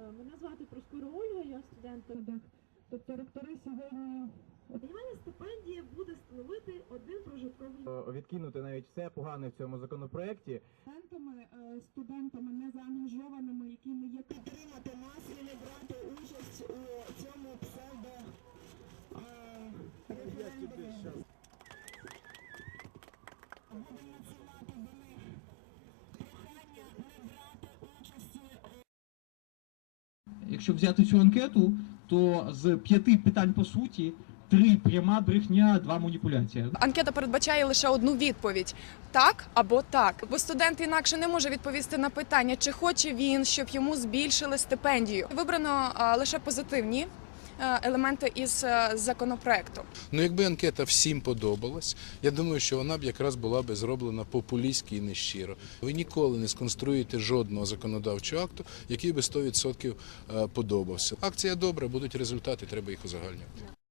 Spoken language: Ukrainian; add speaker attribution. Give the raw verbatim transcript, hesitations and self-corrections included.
Speaker 1: Мене звати Проскура Ольга, я студентка. Тобто ректори сьогодні... Мінімальна стипендія буде становити один прожитковий.
Speaker 2: Відкинути навіть все погане в цьому законопроекті.
Speaker 1: Студентами, студентами незаангажованими, які не є підтримати нас і не брати участь у цьому псевдо референдумі. Будемо надсилати до них прохання не брати участі.
Speaker 3: Якщо взяти цю анкету, то з п'яти питань по суті три пряма брехня, два маніпуляція.
Speaker 4: Анкета передбачає лише одну відповідь – так або так. Бо студент інакше не може відповісти на питання, чи хоче він, щоб йому збільшили стипендію. Вибрано а, лише позитивні елементи із законопроекту.
Speaker 5: Ну, якби анкета всім подобалась, я думаю, що вона б якраз була б зроблена популістськи і нещиро. Ви ніколи не сконструюєте жодного законодавчого акту, який би сто відсотків подобався. Акція добра, будуть результати, треба їх узагальнювати.